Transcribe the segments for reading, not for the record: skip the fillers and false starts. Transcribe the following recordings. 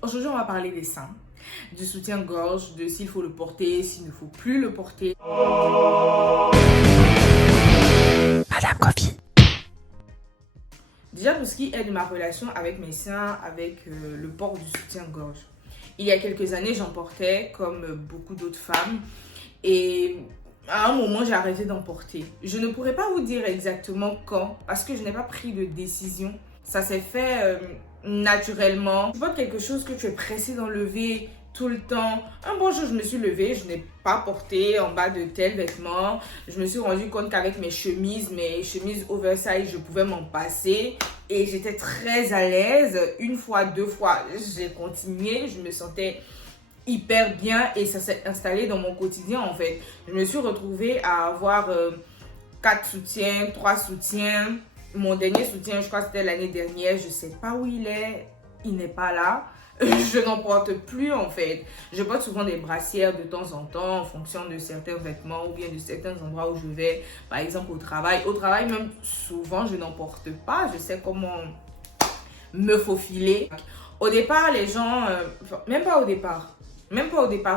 Aujourd'hui, on va parler des seins, du soutien-gorge, de s'il faut le porter, s'il ne faut plus le porter. Madame Coffee. Déjà, pour ce qui est de ma relation avec mes seins, avec le port du soutien-gorge. Il y a quelques années, j'en portais comme beaucoup d'autres femmes. Et à un moment, j'ai arrêté d'en porter. Je ne pourrais pas vous dire exactement quand, parce que je n'ai pas pris de décision. Ça s'est fait naturellement. Tu portes quelque chose que tu es pressé d'enlever tout le temps. Un bon jour, je me suis levée, je n'ai pas porté en bas de tels vêtements. Je me suis rendu compte qu'avec mes chemises oversize, je pouvais m'en passer. Et j'étais très à l'aise. Une fois, deux fois, j'ai continué. Je me sentais hyper bien et ça s'est installé dans mon quotidien en fait. Je me suis retrouvée à avoir 4 soutiens, 3 soutiens. Mon dernier soutien, je crois que c'était l'année dernière. Je ne sais pas où il est. Il n'est pas là. Je n'en porte plus en fait. Je porte souvent des brassières de temps en temps en fonction de certains vêtements ou bien de certains endroits où je vais. Par exemple au travail. Au travail même souvent je n'en porte pas. Je sais comment me faufiler. Au départ les gens, même pas au départ,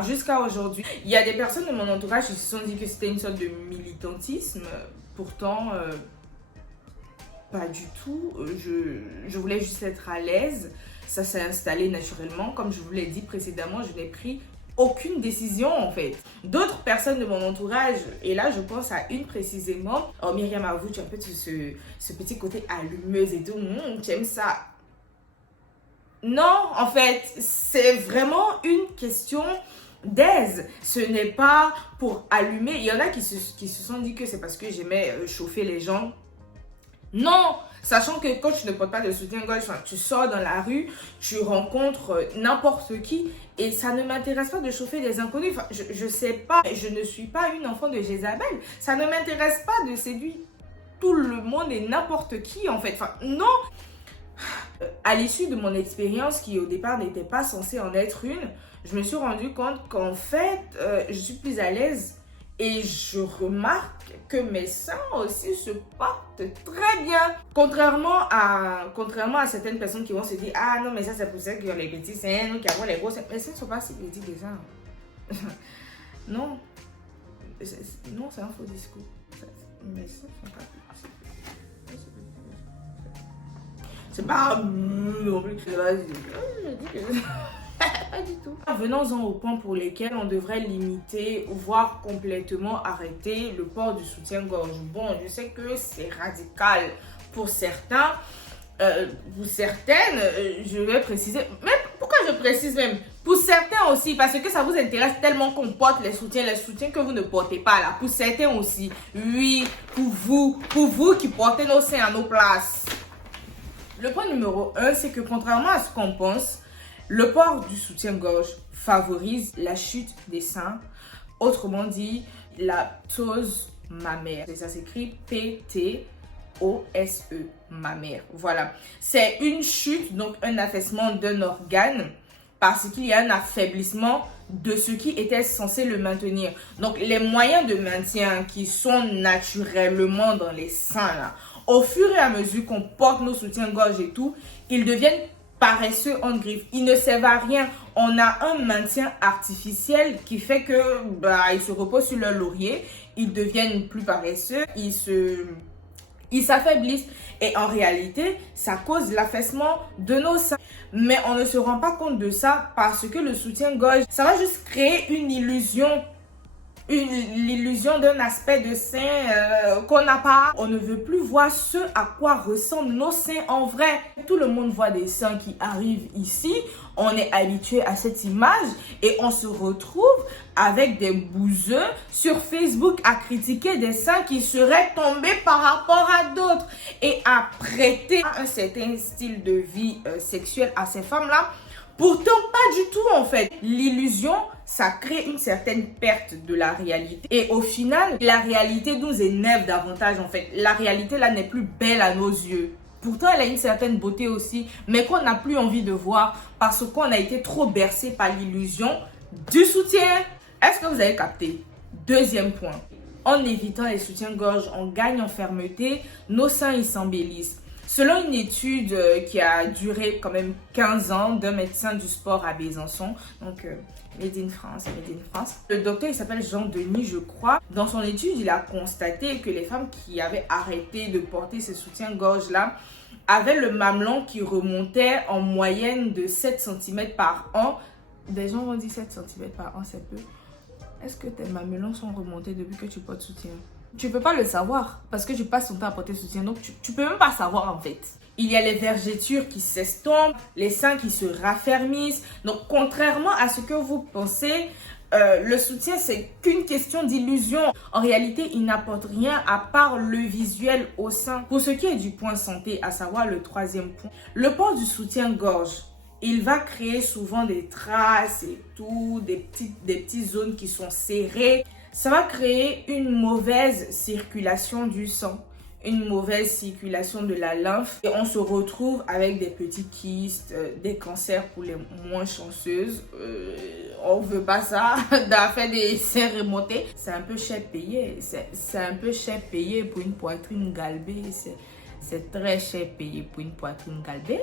jusqu'à aujourd'hui, il y a des personnes de mon entourage qui se sont dit que c'était une sorte de militantisme. Pourtant, pas du tout. Je voulais juste être à l'aise. Ça s'est installé naturellement. Comme je vous l'ai dit précédemment, je n'ai pris aucune décision en fait. D'autres personnes de mon entourage, et là je pense à une précisément. Oh Myriam, avoue, tu as un peu ce petit côté allumeuse et tout. Tu aimes ça? Non, en fait, c'est vraiment une question d'aise. Ce n'est pas pour allumer. Il y en a qui se sont dit que c'est parce que j'aimais chauffer les gens. Non, sachant que quand tu ne portes pas de soutien-gorge, tu sors dans la rue, tu rencontres n'importe qui et ça ne m'intéresse pas de chauffer des inconnus. Je sais pas, je ne suis pas une enfant de Jézabel. Ça ne m'intéresse pas de séduire tout le monde et n'importe qui en fait. Non. À l'issue de mon expérience qui au départ n'était pas censée en être une, je me suis rendu compte qu'en fait, je suis plus à l'aise. Et je remarque que mes seins aussi se portent très bien. Contrairement à certaines personnes qui vont se dire « Ah non, mais ça c'est pour celles qui ont les petits seins, nous qui avons les gros seins. » Mes seins ne sont pas si petits que ça. Non. Non, c'est un faux discours. Mes seins ne sont pas petits. C'est pas... non plus. Pas du tout. Venons-en aux points pour lesquels on devrait limiter, voire complètement arrêter le port du soutien-gorge. Bon, je sais que c'est radical pour certains, pour certaines, je vais préciser, même pourquoi je précise même, pour certains aussi, parce que ça vous intéresse tellement qu'on porte les soutiens que vous ne portez pas là, pour certains aussi, oui, pour vous qui portez nos seins à nos places. Le point numéro 1, c'est que contrairement à ce qu'on pense, le port du soutien-gorge favorise la chute des seins, autrement dit, la ptose mammaire. Et ça s'écrit P-T-O-S-E, mammaire. Voilà. C'est une chute, donc un affaissement d'un organe, parce qu'il y a un affaiblissement de ce qui était censé le maintenir. Donc, les moyens de maintien qui sont naturellement dans les seins, là, au fur et à mesure qu'on porte nos soutiens-gorge et tout, ils deviennent paresseux en griffe. Ils ne servent à rien. On a un maintien artificiel qui fait que ils se reposent sur leur laurier, ils deviennent plus paresseux, ils s'affaiblissent. Et en réalité, ça cause l'affaissement de nos seins. Mais on ne se rend pas compte de ça parce que le soutien-gorge, ça va juste créer une illusion. L'illusion d'un aspect de sein qu'on n'a pas. On ne veut plus voir ce à quoi ressemblent nos seins en vrai. Tout le monde voit des seins qui arrivent ici. On est habitué à cette image et on se retrouve avec des bouseux sur Facebook à critiquer des seins qui seraient tombés par rapport à d'autres et à prêter un certain style de vie sexuelle à ces femmes-là. Pourtant, pas du tout en fait. L'illusion, ça crée une certaine perte de la réalité. Et au final, la réalité nous énerve davantage en fait. La réalité là n'est plus belle à nos yeux. Pourtant, elle a une certaine beauté aussi, mais qu'on n'a plus envie de voir parce qu'on a été trop bercé par l'illusion du soutien. Est-ce que vous avez capté? Deuxième point. En évitant les soutiens-gorge, on gagne en fermeté, nos seins ils s'embellissent. Selon une étude qui a duré quand même 15 ans d'un médecin du sport à Besançon, donc Made in France, le docteur il s'appelle Jean-Denis je crois. Dans son étude, il a constaté que les femmes qui avaient arrêté de porter ces soutiens-gorge là avaient le mamelon qui remontait en moyenne de 7 cm par an. Des gens vont dire 7 cm par an, c'est peu. Est-ce que tes mamelons sont remontés depuis que tu portes soutien? Tu peux pas le savoir parce que tu passes ton temps à porter soutien, donc tu peux même pas savoir en fait. Il y a les vergetures qui s'estompent, les seins qui se raffermissent. Donc contrairement à ce que vous pensez, le soutien c'est qu'une question d'illusion. En réalité, il n'apporte rien à part le visuel au sein. Pour ce qui est du point santé, à savoir le troisième point, le port du soutien-gorge, il va créer souvent des traces et tout, des petites zones qui sont serrées. Ça va créer une mauvaise circulation du sang, une mauvaise circulation de la lymphe. Et on se retrouve avec des petits kystes, des cancers pour les moins chanceuses. On veut pas ça, faire des seins remontés. C'est un peu cher payé. C'est un peu cher payé pour une poitrine galbée. C'est très cher payé pour une poitrine galbée.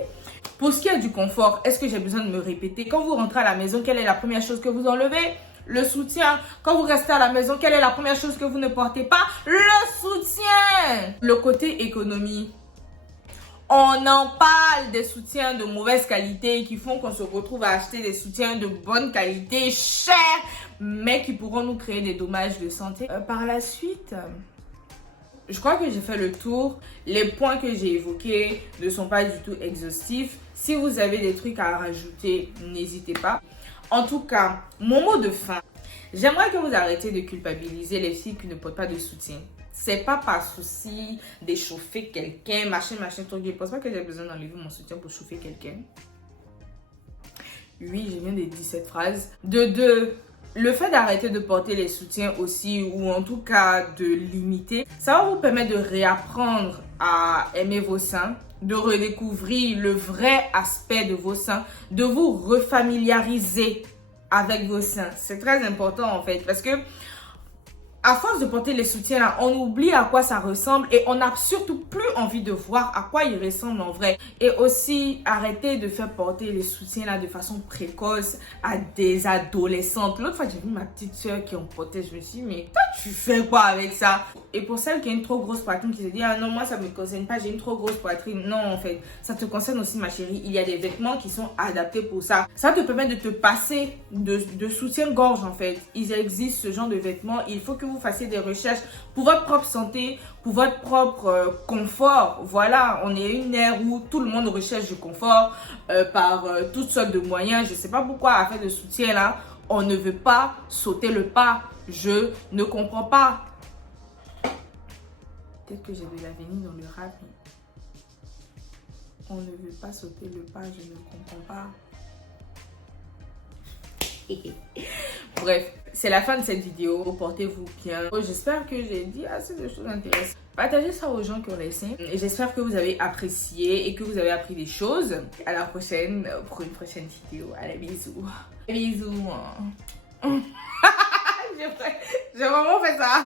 Pour ce qui est du confort, est-ce que j'ai besoin de me répéter? Quand vous rentrez à la maison, quelle est la première chose que vous enlevez? Le soutien. Quand vous restez à la maison, quelle est la première chose que vous ne portez pas? Le soutien. Le côté économie. On en parle des soutiens de mauvaise qualité qui font qu'on se retrouve à acheter des soutiens de bonne qualité, chers, mais qui pourront nous créer des dommages de santé. Par la suite... Je crois que j'ai fait le tour. Les points que j'ai évoqués ne sont pas du tout exhaustifs. Si vous avez des trucs à rajouter, n'hésitez pas. En tout cas, mon mot de fin. J'aimerais que vous arrêtiez de culpabiliser les filles qui ne portent pas de soutien. C'est pas par souci d'échauffer quelqu'un, machin, truc. Je pense pas que j'ai besoin d'enlever mon soutien pour chauffer quelqu'un. Oui, je viens de dire cette phrase. De deux, le fait d'arrêter de porter les soutiens aussi, ou en tout cas de limiter, ça va vous permettre de réapprendre à aimer vos seins, de redécouvrir le vrai aspect de vos seins, de vous refamiliariser avec vos seins. C'est très important en fait parce que à force de porter les soutiens là, on oublie à quoi ça ressemble et on n'a surtout plus envie de voir à quoi ils ressemblent en vrai. Et aussi, arrêtez de faire porter les soutiens là de façon précoce à des adolescentes. L'autre fois, j'ai vu ma petite soeur qui en portait. Je me suis dit, mais toi, tu fais quoi avec ça? Et pour celle qui a une trop grosse poitrine, qui se dit, ah non, moi, ça me concerne pas, j'ai une trop grosse poitrine. Non, en fait, ça te concerne aussi, ma chérie. Il y a des vêtements qui sont adaptés pour ça. Ça te permet de te passer de soutien-gorge, en fait. Il existe ce genre de vêtements. Il faut que vous fassiez des recherches pour votre propre santé, pour votre propre confort. Voilà, on est une ère où tout le monde recherche du confort par toutes sortes de moyens. Je sais pas pourquoi à faire de soutien là, on ne veut pas sauter le pas. Je ne comprends pas. Peut-être que j'ai de l'avenir dans le rap. On ne veut pas sauter le pas, je ne comprends pas. Bref, c'est la fin de cette vidéo. Portez-vous bien. J'espère que j'ai dit assez de choses intéressantes. Partagez ça aux gens qui ont laissé. Et j'espère que vous avez apprécié et que vous avez appris des choses. À la prochaine pour une prochaine vidéo. Allez, bisous. Bisous. J'ai vraiment fait ça.